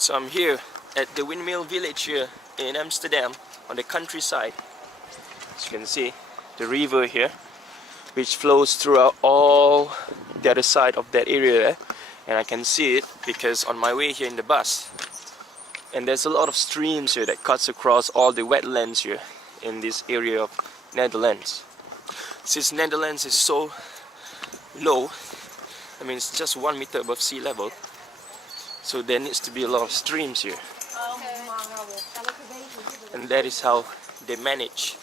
So I'm here at the Windmill Village here in Amsterdam on the countryside. As you can see, the river here, which flows throughout all the other side of that area there. And I can see it because on my way here in the bus. And there's a lot of streams here that cuts across all the wetlands here in this area of Netherlands. Since Netherlands is so low, I mean it's just 1 meter above sea level, so there needs to be a lot of streams here. And that is how they manage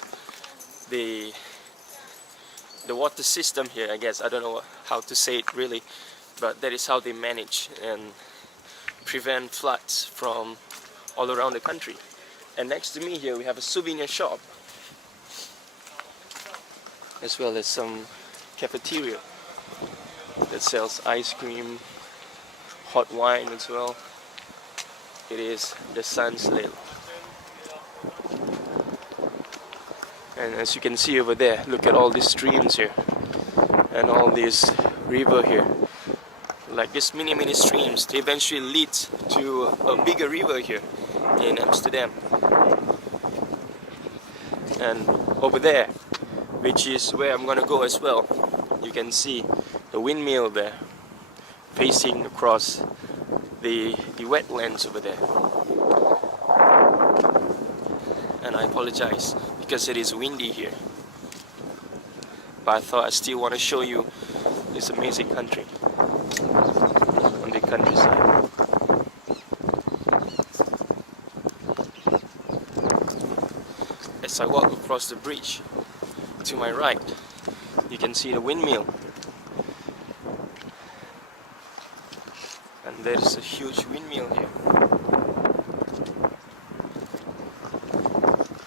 the water system here, I guess. I don't know how to say it really, but that is how they manage and prevent floods from all around the country. And next to me here we have a souvenir shop, as well as some cafeteria that sells ice cream, hot wine as well. It is the Zaanse. And as you can see over there, look at all these streams here and all this river here. Like these mini streams, they eventually lead to a bigger river here in Amsterdam. And over there, which is where I'm gonna go as well, you can see the windmill there facing across the wetlands over there. And I apologize because it is windy here, but I thought I still want to show you this amazing country on the countryside. As I walk across the bridge to my right, you can see the windmill, and there is a huge windmill here.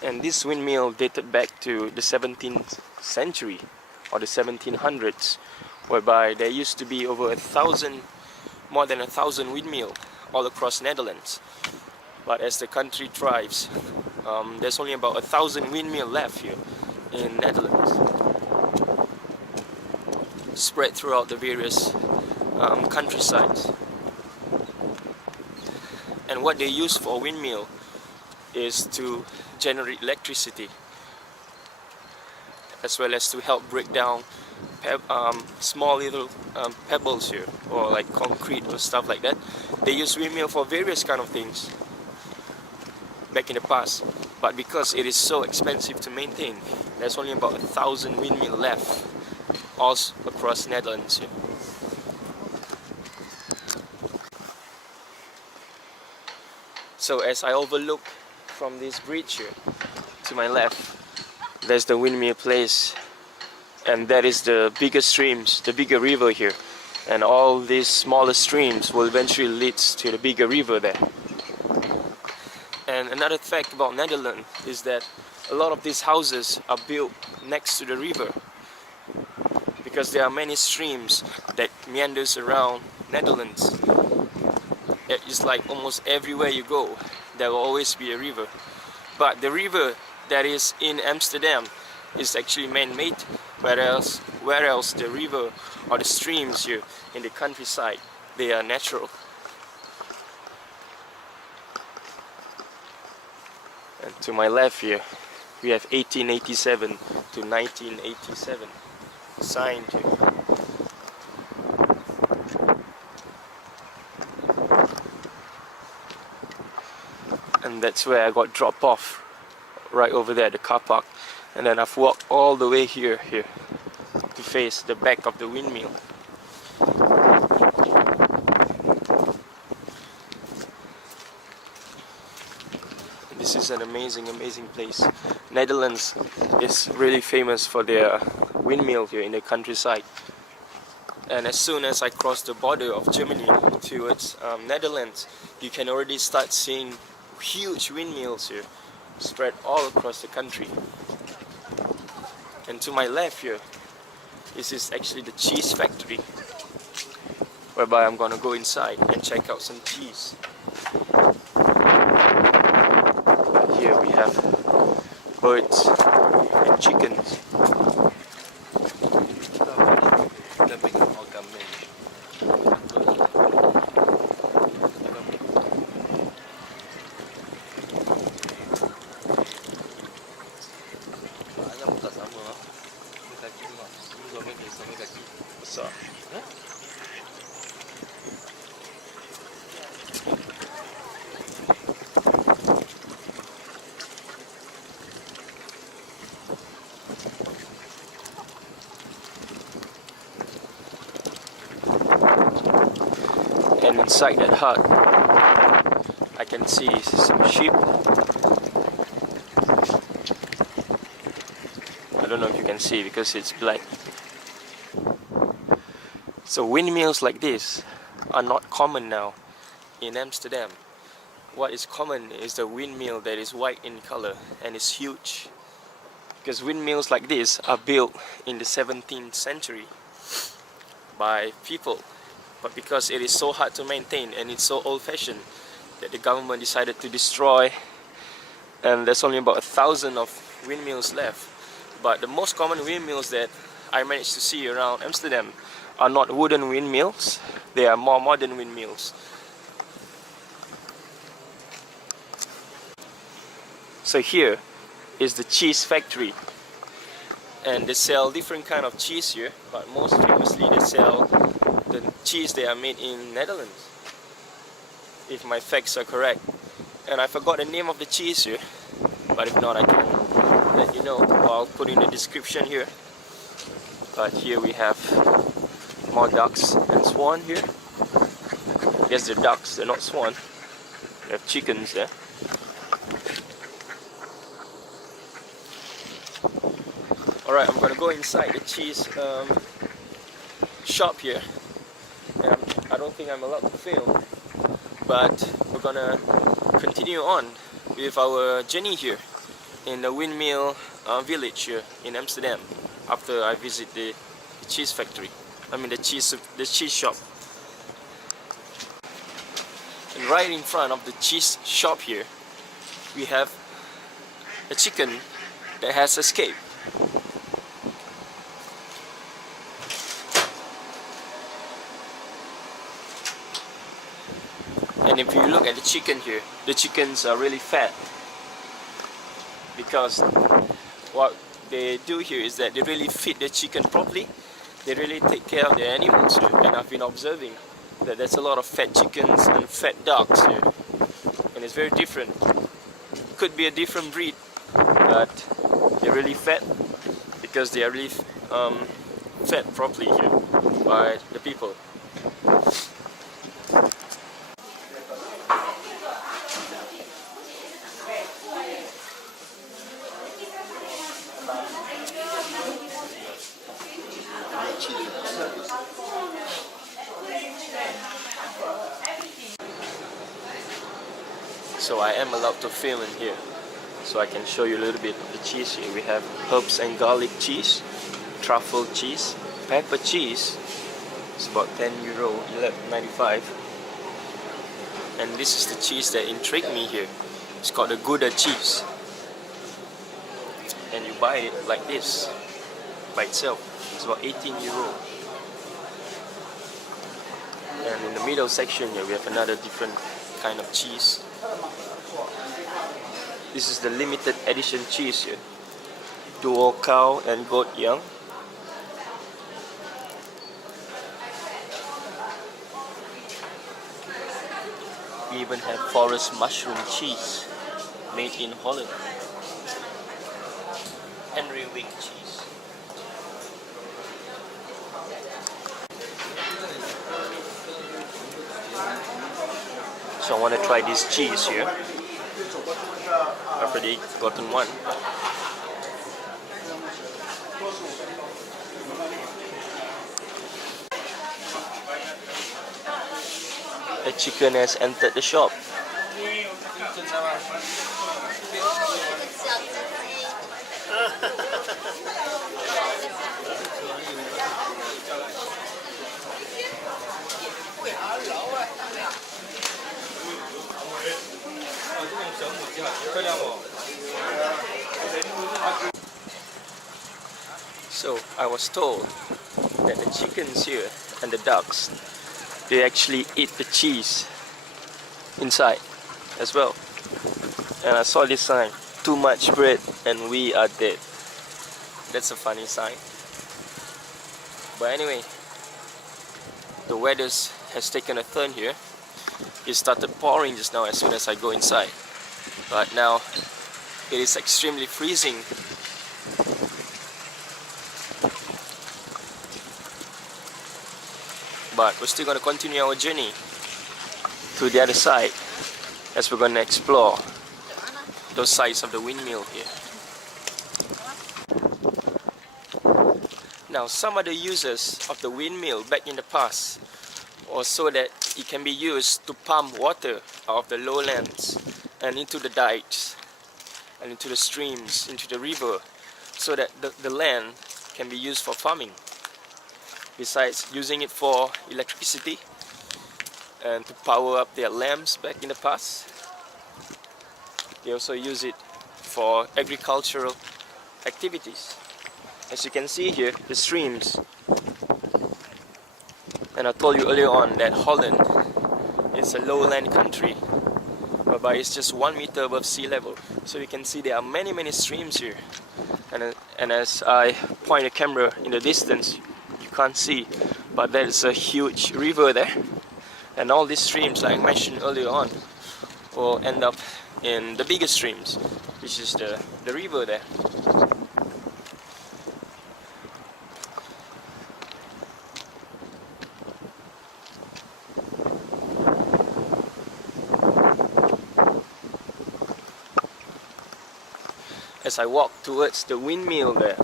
And this windmill dated back to the 17th century or the 1700s, whereby there used to be over more than 1,000 windmills all across Netherlands. But as the country thrives, there's only about 1,000 windmills left here in Netherlands, spread throughout the various countrysides. And what they use for windmill is to generate electricity, as well as to help break down small little pebbles here, or like concrete or stuff like that. They use windmill for various kind of things back in the past, but because it is so expensive to maintain, there's only about 1,000 windmill left all across Netherlands here. So as I overlook from this bridge here to my left, there's the windmill place, and that is the bigger streams, the bigger river here, and all these smaller streams will eventually lead to the bigger river there. And another fact about Netherlands is that a lot of these houses are built next to the river, because there are many streams that meanders around Netherlands. It's like almost everywhere you go, there will always be a river. But the river that is in Amsterdam is actually man-made, whereas the river or the streams here in the countryside, they are natural. And to my left here, we have 1887 to 1987 signed here. And that's where I got dropped off, right over there, the car park. And then I've walked all the way here to face the back of the windmill. This is an amazing place. Netherlands is really famous for their windmill here in the countryside. And as soon as I cross the border of Germany towards Netherlands, you can already start seeing huge windmills here spread all across the country. And to my left here, this is actually the cheese factory, whereby I'm gonna go inside and check out some cheese. Here we have birds and chickens. And inside that hut, I can see some sheep. I don't know if you can see because it's black. So windmills like this are not common now in Amsterdam. What is common is the windmill that is white in color and is huge. Because windmills like this are built in the 17th century by people. But because it is so hard to maintain and it's so old-fashioned that the government decided to destroy, and there's only about 1,000 of windmills left. But the most common windmills that I managed to see around Amsterdam are not wooden windmills, they are more modern windmills. So here is the cheese factory, and they sell different kind of cheese here, but most famously they sell the cheese that are made in Netherlands, if my facts are correct. And I forgot the name of the cheese here, but if not I can let you know, or I'll put in the description here. But here we have more ducks and swan here. I guess they're ducks, they're not swan. We have chickens there. Alright, I'm gonna go inside the cheese shop here. And I don't think I'm allowed to film, but we're gonna continue on with our journey here in the Windmill Village here in Amsterdam after I visit the cheese factory. I mean the cheese shop. And right in front of the cheese shop here, we have a chicken that has escaped. And if you look at the chicken here, the chickens are really fat, because what they do here is that they really feed the chicken properly. They really take care of the animals here, and I've been observing that there's a lot of fat chickens and fat ducks here, and it's very different. Could be a different breed, but they're really fat because they are really fed properly here by the people. So I am allowed to film in here, so I can show you a little bit of the cheese here. We have herbs and garlic cheese, truffle cheese, pepper cheese. It's about €10, €11.95. And this is the cheese that intrigued me here. It's called the Gouda Cheese. And you buy it like this, by itself. It's about €18. And in the middle section here we have another different kind of cheese. This is the limited edition cheese here. Dual cow and goat young. We even have forest mushroom cheese made in Holland. Henry Wick cheese. So I want to try this cheese here. I've already gotten one. A chicken has entered the shop. So I was told that the chickens here and the ducks, they actually eat the cheese inside as well. And I saw this sign, too much bread and we are dead. That's a funny sign. But anyway, the weather has taken a turn here. It started pouring just now as soon as I go inside. But now it is extremely freezing. But we're still going to continue our journey to the other side as we're going to explore those sides of the windmill here. Now, some of the uses of the windmill back in the past was so that it can be used to pump water out of the lowlands and into the dikes and into the streams, into the river, so that the land can be used for farming. Besides using it for electricity and to power up their lamps back in the past, they also use it for agricultural activities. As you can see here, the streams. And I told you earlier on that Holland is a lowland country, whereby it's just 1 meter above sea level. So you can see there are many streams here. And as I point the camera in the distance, you can't see, but there is a huge river there. And all these streams, like I mentioned earlier on, will end up in the biggest streams, which is the river there. As I walk towards the windmill there,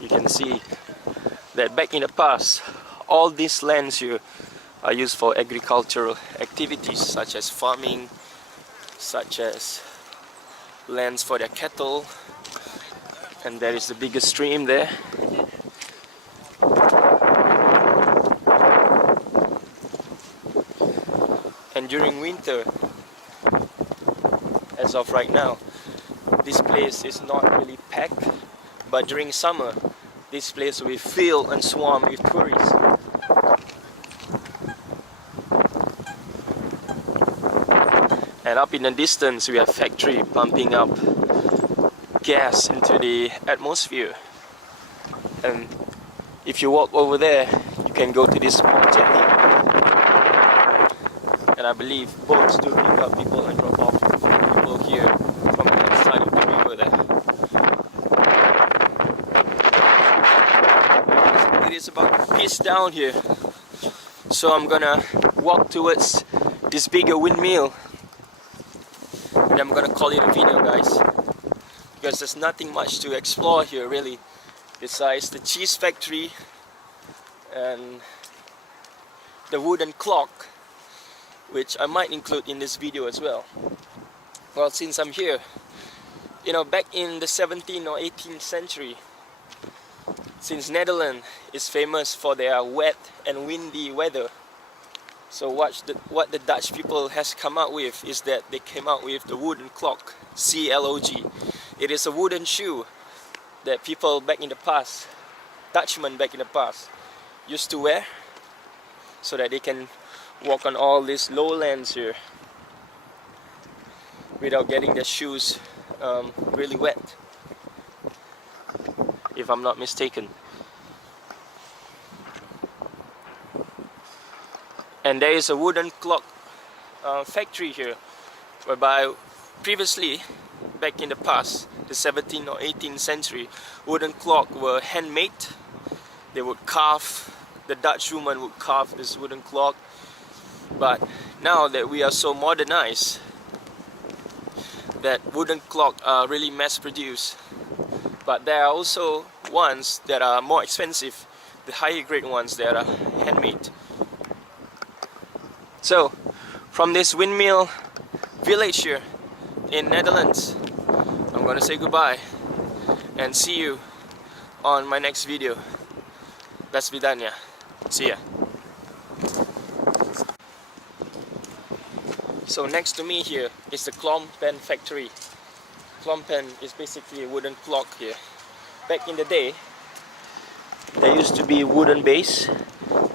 you can see that back in the past, all these lands here are used for agricultural activities such as farming, such as lands for their cattle, and there is the biggest stream there. And during winter, as of right now, this place is not really packed, but during summer, this place will be filled and swarm with tourists. And up in the distance, we have factory pumping up gas into the atmosphere. And if you walk over there, you can go to this small jetty. And I believe boats do pick up people and drop off people here from the other side of the river there. It is about to piss down here, so I'm gonna walk towards this bigger windmill, and I'm gonna call it a video, guys, because there's nothing much to explore here really, besides the cheese factory and the wooden clock, which I might include in this video as well. Well, since I'm here, you know, back in the 17th or 18th century, since Netherlands is famous for their wet and windy weather, so what the Dutch people has come out with is that they came out with the wooden clock, C-L-O-G. It is a wooden shoe that people back in the past, Dutchmen back in the past, used to wear so that they can walk on all these lowlands here without getting their shoes really wet, if I'm not mistaken. And there is a wooden clock factory here, whereby previously, back in the past, the 17th or 18th century, wooden clock were handmade. They would carve, the Dutch woman would carve this wooden clock. But now that we are so modernized, that wooden clock are really mass produced. But there are also ones that are more expensive, the higher grade ones that are handmade. So, from this windmill village here in Netherlands, I'm gonna say goodbye and see you on my next video. That's Vidania. See ya. So next to me here is the Klompen factory. Klompen is basically a wooden clock here. Back in the day, there used to be wooden base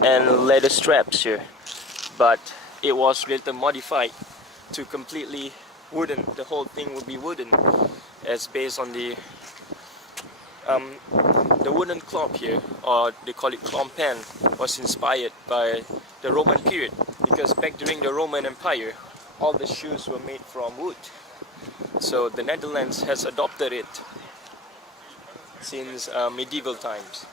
and leather straps here, but it was later modified to completely wooden. The whole thing would be wooden, as based on the wooden clock here, or they call it Klompen, was inspired by the Roman period, because back during the Roman Empire, all the shoes were made from wood. So the Netherlands has adopted it since medieval times.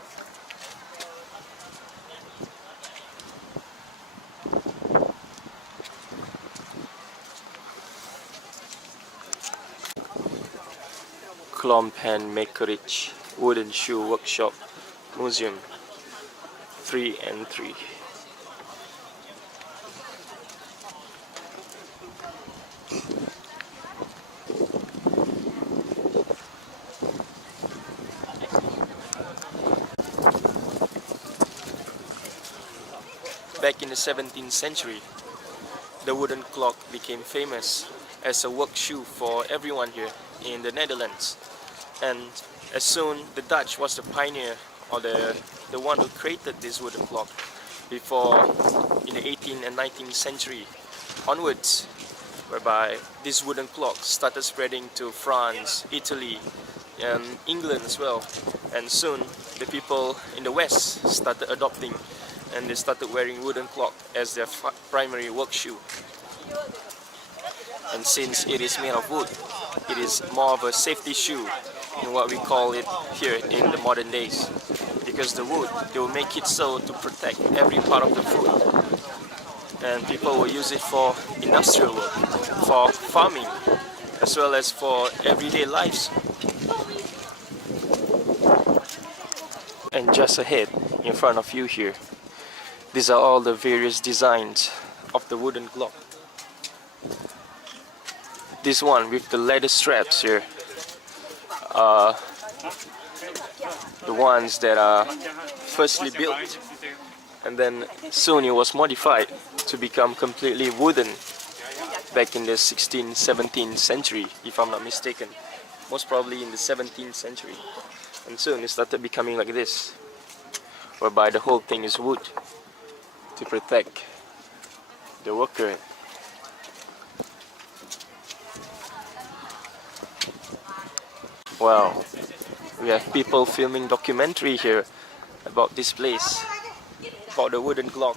Klompen Makerage Wooden Shoe Workshop Museum 3 and 3. Back in the 17th century, the wooden clog became famous as a work shoe for everyone here in the Netherlands. And as soon the Dutch was the pioneer, or the one who created this wooden clog, before in the 18th and 19th century onwards, whereby this wooden clog started spreading to France, Italy, and England as well. And soon the people in the West started adopting, and they started wearing wooden clog as their primary work shoe. And since it is made of wood, it is more of a safety shoe in what we call it here in the modern days, because the wood, they will make it so to protect every part of the foot, and people will use it for industrial work, for farming, as well as for everyday lives. And just ahead, in front of you here, these are all the various designs of the wooden clog. This one with the leather straps here are the ones that are firstly built, and then soon it was modified to become completely wooden back in the 16th, 17th century, if I'm not mistaken. Most probably in the 17th century. And soon it started becoming like this, whereby the whole thing is wood to protect the worker. Wow, we have people filming documentary here about this place, about the wooden clock.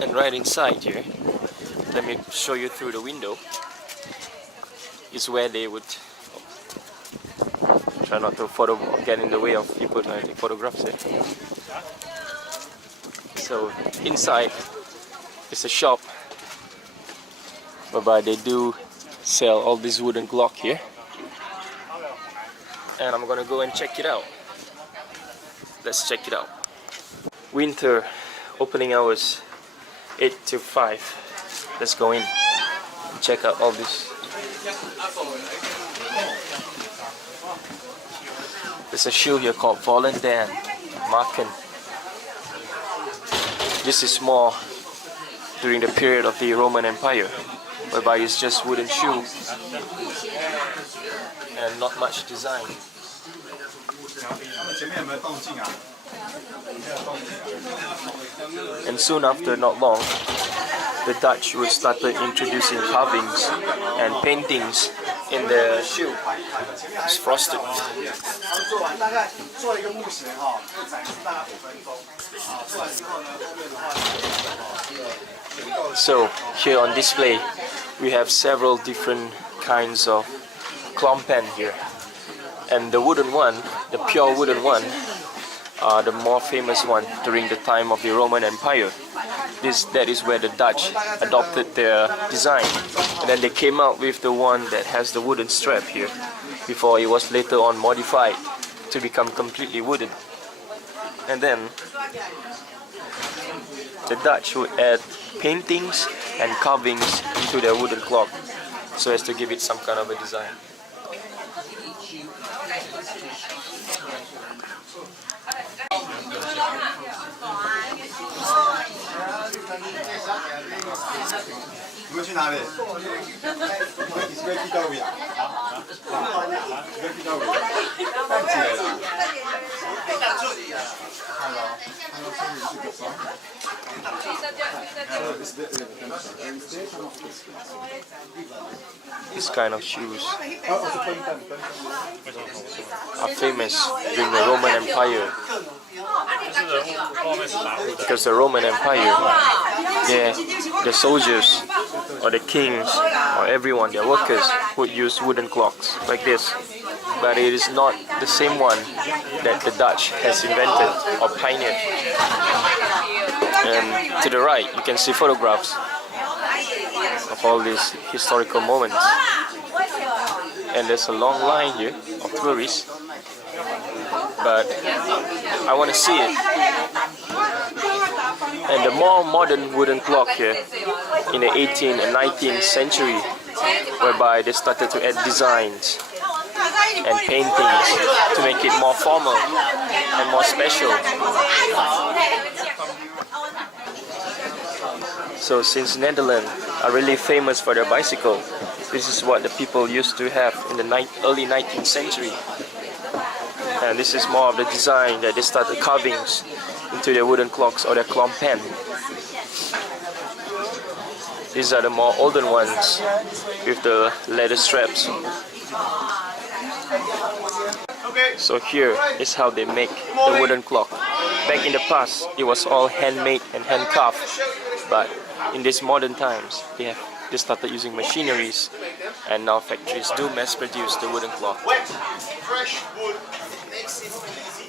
And right inside here, let me show you through the window, is where they would try not to get in the way of people trying to take photographs here. So inside is a shop whereby they do sell all this wooden clock here, and I'm gonna go and check it out. Let's check it out. Winter opening hours 8 to 5. Let's go in and check out all this. There's a shoe here called Volendam Marken. This is more during the period of the Roman Empire, whereby it's just wooden shoe and not much design. And soon after, not long, the Dutch would start introducing carvings and paintings in the shoe. It's frosted. So here on display we have several different kinds of klompen here, and the wooden one, the pure wooden one, are the more famous one during the time of the Roman Empire. That is where the Dutch adopted their design, and then they came out with the one that has the wooden strap here, before it was later on modified to become completely wooden. And then the Dutch would add paintings and carvings into their wooden clock so as to give it some kind of a design. This kind of shoes are famous during the Roman Empire, because the Roman Empire, the soldiers or the kings or everyone, their workers, would use wooden clocks like this, but it is not the same one that the Dutch has invented or pioneered. And to the right you can see photographs of all these historical moments. And there's a long line here of tourists, but I want to see it. And the more modern wooden clock here in the 18th and 19th century, whereby they started to add designs and paintings to make it more formal and more special. So since Netherlands are really famous for their bicycle, this is what the people used to have in the early 19th century. And this is more of the design that they started carvings into their wooden clocks or their klompen. These are the more older ones with the leather straps. So here is how they make the wooden clock. Back in the past, it was all handmade and hand carved, but in these modern times, they started using machineries, and now factories do mass produce the wooden clock.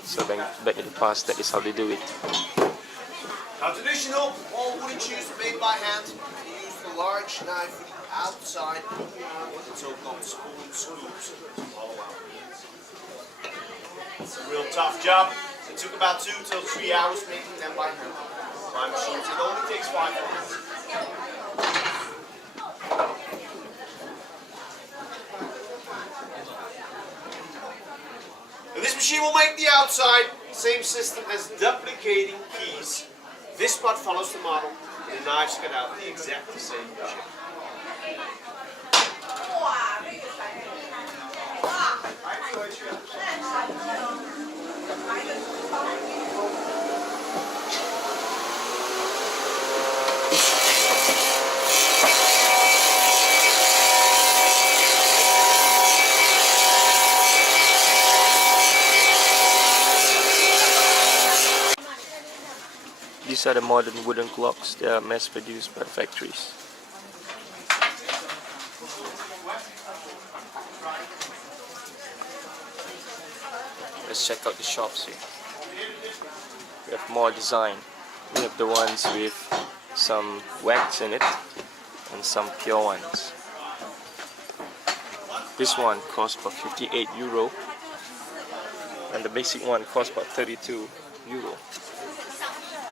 So back in the past, that is how they do it. Now traditional, all wooden shoes are made by hand. You use the large knife for the outside, with the so-called spoon scoops to hollow out. It's a real tough job. It took about 2 till 3 hours making them by hand. My machines, it only takes 5 minutes. And this machine will make the outside, same system as duplicating keys. This part follows the model, and the knives cut out the exact same shape. These are the modern wooden clocks. They are mass produced by factories. Let's check out the shops here. We have more design. We have the ones with some wax in it and some pure ones. This one costs about 58 euro, and the basic one costs about 32 euro.